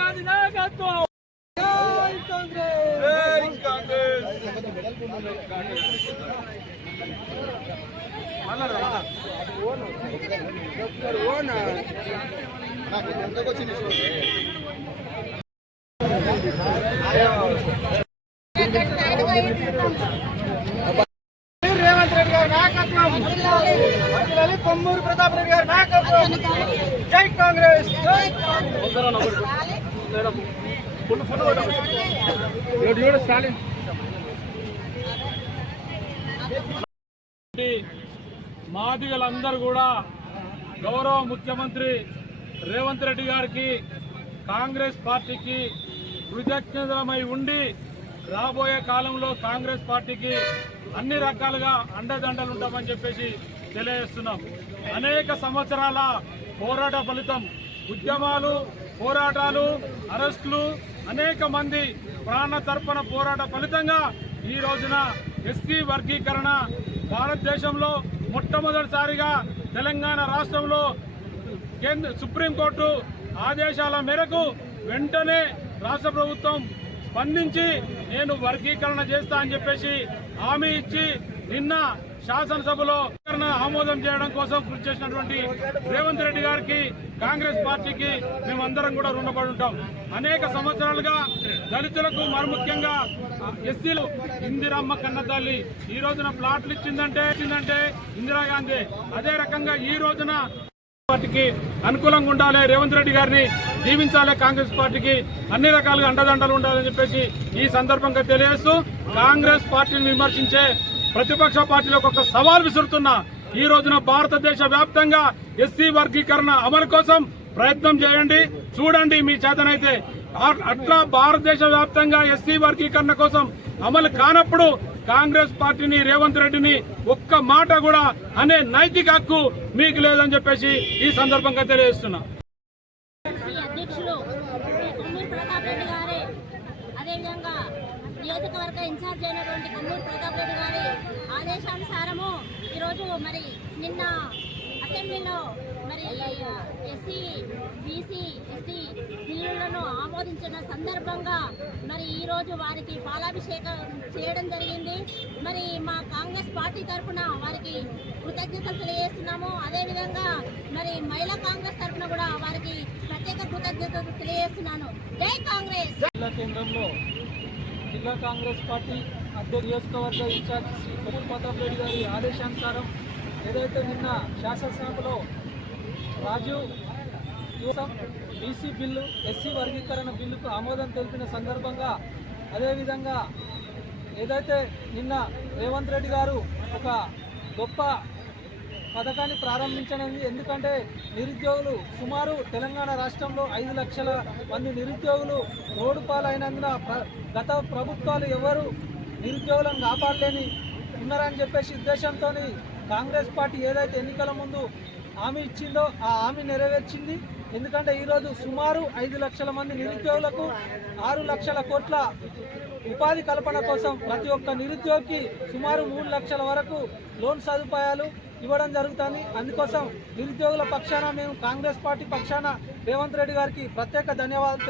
గారి నాయకత్వం రేవంత్ రెడ్డి గారి నాయకత్వం, కొమ్మూరు ప్రతాప్ రెడ్డి గారి నాయకత్వం. జై కాంగ్రెస్. మాదిగలందరూ కూడా గౌరవ ముఖ్యమంత్రి రేవంత్ రెడ్డి గారికి, కాంగ్రెస్ పార్టీకి కృతజ్ఞతమై ఉండి రాబోయే కాలంలో కాంగ్రెస్ పార్టీకి అన్ని రకాలుగా అండదండలు ఉంటామని చెప్పేసి తెలియజేస్తున్నాం. అనేక సంవత్సరాల పోరాట ఫలితం, ఉద్యమాలు, పోరాటాలు, అరెస్టులు, అనేక మంది ప్రాణ తర్పణ పోరాట ఫలితంగా ఈ రోజున ఎస్సీ వర్గీకరణ భారతదేశంలో మొట్టమొదటిసారిగా తెలంగాణ రాష్ట్రంలో సుప్రీంకోర్టు ఆదేశాల మేరకు వెంటనే రాష్ట్ర ప్రభుత్వం స్పందించి నేను వర్గీకరణ చేస్తా అని చెప్పేసి హామీ ఇచ్చి నిన్న శాసనసభలో ఆమోదం చేయడం కోసం కృషి చేసినటువంటి రేవంత్ రెడ్డి గారికి, కాంగ్రెస్ పార్టీకి మేమందరం కూడా రుణపడి ఉంటాం. అనేక సంవత్సరాలుగా దళితులకు మరి ముఖ్యంగా ఎస్సీలు ఇందిరమ్మ కన్నతల్లి ఈ రోజున ప్లాట్లు ఇచ్చిందంటే ఇందిరాగాంధీ. అదే రకంగా ఈ రోజున పార్టీకి అనుకూలంగా ఉండాలి, రేవంత్ రెడ్డి గారిని దీవించాలి, కాంగ్రెస్ పార్టీకి అన్ని రకాలుగా అండదండలు ఉండాలని చెప్పేసి ఈ సందర్భంగా తెలియజేస్తూ కాంగ్రెస్ పార్టీని విమర్శించే ప్రతిపక్ష పార్టీలకు ఒక సవాల్ విసురుతున్నా. ఈ రోజున భారతదేశ వ్యాప్తంగా ఎస్సీ వర్గీకరణ అమలు కోసం ప్రయత్నం చేయండి, చూడండి మీ చేతనైతే. అట్లా భారతదేశ వ్యాప్తంగా ఎస్సీ వర్గీకరణ కోసం అమలు కానప్పుడు కాంగ్రెస్ పార్టీని, రేవంత్ రెడ్డిని ఒక్క మాట కూడా అనే నైతిక హక్కు మీకు లేదని చెప్పేసి ఈ సందర్భంగా తెలియజేస్తున్నా. అధ్యక్షులు కొమ్మూరు ప్రతాప్ రెడ్డి గారి, అదేవిధంగా నియోజకవర్గ ఇన్ఛార్జ్ అయినటువంటి కొమ్మూరు ప్రతాప్ రెడ్డి గారి ఆదేశానుసారము ఈరోజు మరి నిన్న అసెంబ్లీలో మరి ఎస్సీ, బీసీ, ఎస్టీ బిల్లులను ఆమోదించిన సందర్భంగా మరి ఈరోజు వారికి పాలాభిషేకం చేయడం జరిగింది. మరి మా కాంగ్రెస్ పార్టీ తరఫున వారికి కృతజ్ఞతలు తెలియజేస్తున్నాము. అదేవిధంగా మరి మహిళా కాంగ్రెస్ తరఫున కూడా వారికి ప్రత్యేక కృతజ్ఞతలు తెలియజేస్తున్నాను. జై కాంగ్రెస్. జిల్లా కేంద్రంలో జిల్లా కాంగ్రెస్ పార్టీ నియోజకవర్గ ఇన్ఛార్జ్ శ్రీ కొమ్మూరు ప్రతాప్ రెడ్డి గారి ఆదేశానుసారం ఏదైతే నిన్న శాసనసభలో రాజీవ్ బీసీ బిల్లు, ఎస్సీ వర్గీకరణ బిల్లుకు ఆమోదం తెలిపిన సందర్భంగా, అదేవిధంగా ఏదైతే నిన్న రేవంత్ రెడ్డి గారు ఒక గొప్ప పథకాన్ని ప్రారంభించడం. ఎందుకంటే నిరుద్యోగులు సుమారు తెలంగాణ రాష్ట్రంలో 5 లక్షల మంది నిరుద్యోగులు రోడ్డు పాలైనందున గత ప్రభుత్వాలు ఎవరు నిరుద్యోగులను కాపాడలేని ఉన్నారని చెప్పేసి ఉద్దేశంతో కాంగ్రెస్ పార్టీ ఏదైతే ఎన్నికల ముందు హామీ ఇచ్చిందో ఆ హామీ నెరవేర్చింది. ఎందుకంటే ఈరోజు సుమారు 5 లక్షల మంది నిరుద్యోగులకు 6 లక్షల కోట్ల ఉపాధి కల్పన కోసం ప్రతి ఒక్క నిరుద్యోగికి సుమారు 3 లక్షల వరకు లోన్ సదుపాయాలు ఇవ్వడం జరుగుతుంది. అందుకోసం నిరుద్యోగుల పక్షాన మేము కాంగ్రెస్ పార్టీ పక్షాన రేవంత్ రెడ్డి గారికి ప్రత్యేక ధన్యవాదాలు